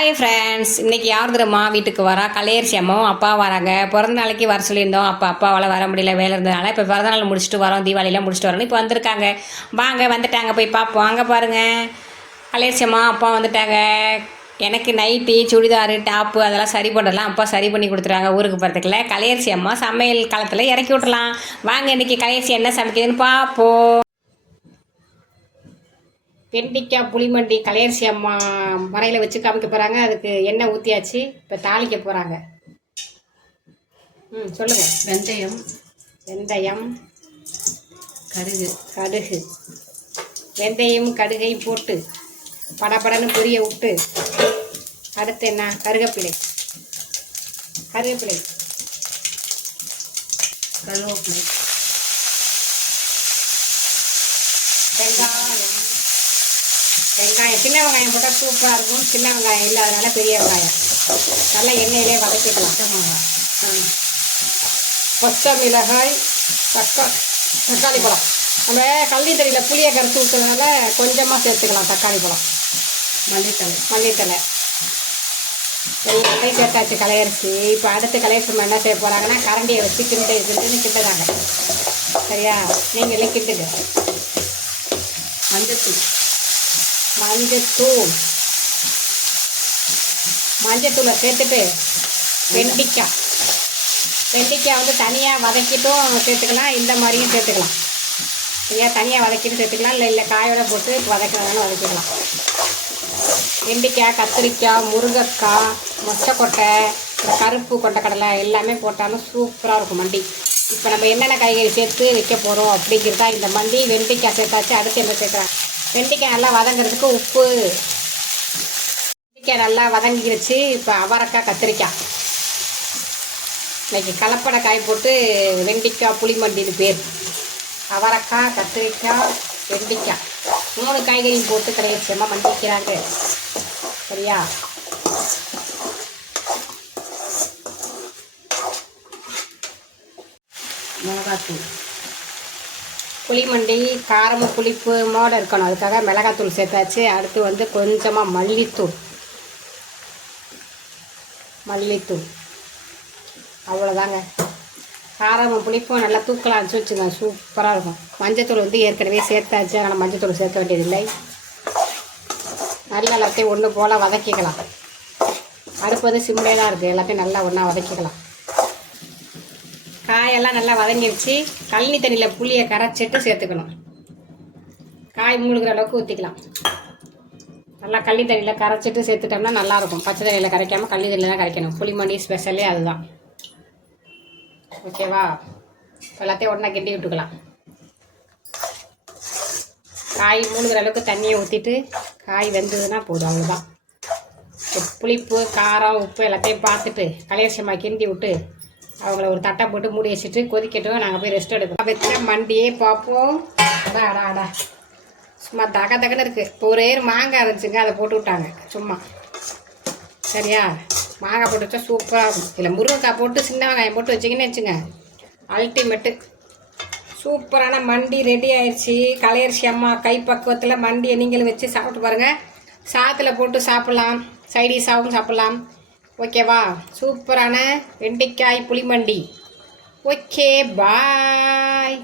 Hi friends இன்றைக்கி யார் தெரியுமா வீட்டுக்கு வரா? கலையரிசி அம்மாவும் அப்பா வராங்க. பிறந்த நாளைக்கு வர சொல்லியிருந்தோம். அப்போ அப்பாவால் வர முடியல வேலை இருந்ததுனால இப்போ பிறந்த நாள் முடிச்சுட்டு வரோம். தீபாவளிலாம் முடிச்சுட்டு வரோம் இப்போ வந்திருக்காங்க. வாங்க வந்துட்டாங்க. போய் பார்ப்போம் அங்கே பாருங்கள் கலையரிசி அம்மா அப்பா வந்துட்டாங்க. எனக்கு நைட்டி சுடிதாரு டாப்பு அதெல்லாம் சரி பண்ணலாம். அப்பா சரி பண்ணி கொடுத்துருவாங்க ஊருக்கு போகிறதுக்குள்ள கலையரிசி அம்மா சமையல் காலத்தில் இறக்கி விட்றலாம் வாங்க இன்றைக்கி கலையரிசி என்ன சமைக்குதுன்னு பார்ப்போம் வெண்டிக்காய் புளிமண்டி கலையரிசி அம்மா மறையில் வச்சு காமிக்க போகிறாங்க அதுக்கு எண்ணெய் ஊற்றியாச்சு இப்போ தாளிக்க போகிறாங்க ம் சொல்லுங்கள் வெந்தயம். வெந்தயம். கடுகு. கடுகு. வெந்தயம் கடுகை போட்டு படபடன்னு பொரிய விட்டு அடுத்து என்ன? கருவேப்பிலை கருவேப்பிலை கருவேப்பிலை. வெங்காயம். வெங்காயம் சின்ன வெங்காயம் போட்டால் சூப்பராக இருக்கும். சின்ன வெங்காயம் இல்லாதனால பெரிய வெங்காயம். நல்லா எண்ணெயிலே வதக்கிக்கலாம். பச்சை மிளகாய் ஆ. பச்சை மிளகாய் தக்கா தக்காளி பழம். நம்ம கள்ளி தறியில் புளியை கரைச்சி விட்டதுனால கொஞ்சமாக சேர்த்துக்கலாம். தக்காளி பழம். மல்லித்தலை மல்லித்தலை எல்லாத்தையும் சேர்த்தாச்சு கலையரிசி இப்போ அடுத்து கலையரிசி என்ன செய்ய போகிறாங்கன்னா கரண்டியை வச்சு கிண்டு கிண்டுன்னு கிண்டுறாங்க. சரியா? நீங்களே கிண்டுங்க. மஞ்சத்தூள். மஞ்சத்தூள். மஞ்சத்தூளை சேர்த்துட்டு வெண்டிக்காய். வெண்டிக்காய் வந்து தனியாக வதக்கிட்டும் சேர்த்துக்கலாம். இந்த மாதிரியும் சேர்த்துக்கலாம். சரியா? தனியாக வதக்கிட்டு சேர்த்துக்கலாம். இல்லை இல்லை காயோட போட்டு வதக்கிறதாலும் வதக்கிக்கலாம். வெண்டிக்காய் கத்திரிக்காய் முருங்கைக்காய் மொச்சக்கொட்டை இந்த கருப்பு கடலை எல்லாமே போட்டாலும் சூப்பராக இருக்கும் மண்டி. இப்போ நம்ம என்னென்ன காய்கறி சேர்த்து வைக்க போகிறோம் அப்படிங்கிறதா இந்த மண்டி வெண்டிக்காய் சேர்த்தாச்சு. அடுத்து என்ன சேர்க்குறேன் வெண்டைக்காய் நல்லா வதங்குறதுக்கு உப்பு. வெண்டிக்காய் நல்லா வதங்கிடுச்சு இப்போ அவரைக்காய் கத்திரிக்காய். இன்றைக்கி கலப்படை காய் போட்டு வெண்டைக்காய் புளிமண்டின்னு பேர். அவரைக்காய் கத்திரிக்காய் வெண்டிக்காய். மூணு காய்கறியும் போட்டு கிடையாச்சுமா மண்டிக்கிறாங்க. சரியா? மிளகாத்தூள். புளிமண்டி காரம் புளிப்பு மோட இருக்கணும். அதுக்காக மிளகாத்தூள் சேர்த்தாச்சு. அடுத்து வந்து கொஞ்சமாக மல்லித்தூள். மல்லித்தூள். அவ்வளோதாங்க காரமும் புளிப்பும் நல்லா தூக்கலாம் அரைச்சி வச்சுங்க சூப்பராக இருக்கும். மஞ்சத்தூள் வந்து ஏற்கனவே சேர்த்தாச்சு. அதனால் மஞ்சத்தூள் சேர்க்க வேண்டியதில்லை. நல்லா எல்லாத்தையும் ஒன்று போல் வதக்கிக்கலாம். அடுப்பு வந்து சிம்லே தான் இருக்குது எல்லாத்தையும் நல்லா ஒன்றா வதக்கிக்கலாம். காயெல்லாம் நல்லா வதங்கிடுச்சு கழனி தண்ணியில் புளியை கரைச்சிட்டு சேர்த்துக்கணும். காய் மூழ்கிற அளவுக்கு ஊற்றிக்கலாம் நல்லா கள்ளி தண்ணியில் கரைச்சிட்டு சேர்த்துட்டோம்னா நல்லாயிருக்கும் பச்சை தண்ணியில் கரைக்காமல் கள்ளி தண்ணியில் தான் கரைக்கணும். புளிமண்டி ஸ்பெஷலே அதுதான். ஓகேவா? எல்லாத்தையும் ஒன்றா கிண்டி விட்டுக்கலாம். காய் மூழ்கிற அளவுக்கு தண்ணியை ஊற்றிட்டு காய் வெந்ததுன்னா போதும். அவ்வளோதான் புளிப்பு காரம் உப்பு எல்லாத்தையும் பார்த்துட்டு கலையரசமாக கிண்டி விட்டு அவங்கள ஒரு தட்டை போட்டு மூடி வச்சுட்டு கொதிக்கட்டும். நாங்கள் போய் ரெஸ்ட் எடுப்போம் வச்ச மண்டியே பார்ப்போம். அடா அடா அடா. சும்மா தக தகன்னு இருக்குது ஒரே மாங்காய் இருந்துச்சுங்க அதை போட்டு விட்டாங்க. சும்மா. சரியா? மாங்காய் போட்டு வச்சா சூப்பராக இருக்கும். இல்லை முருங்கைக்காய் போட்டு சின்ன வெங்காயம் போட்டு வச்சிங்கன்னு வச்சுங்க. அல்டிமேட்டு சூப்பரான மண்டி ரெடி ஆயிடுச்சு கலையரிசி அம்மா கை பக்குவத்தில் மண்டியை நீங்களும் வச்சு சாப்பிட்டு பாருங்கள் சாத்தில் போட்டு சாப்பிட்லாம். சைடிஷாகவும் சாப்பிட்லாம். ஓகேவா சூப்பரான வெண்டைக்காய் புளிமண்டி. Okay bye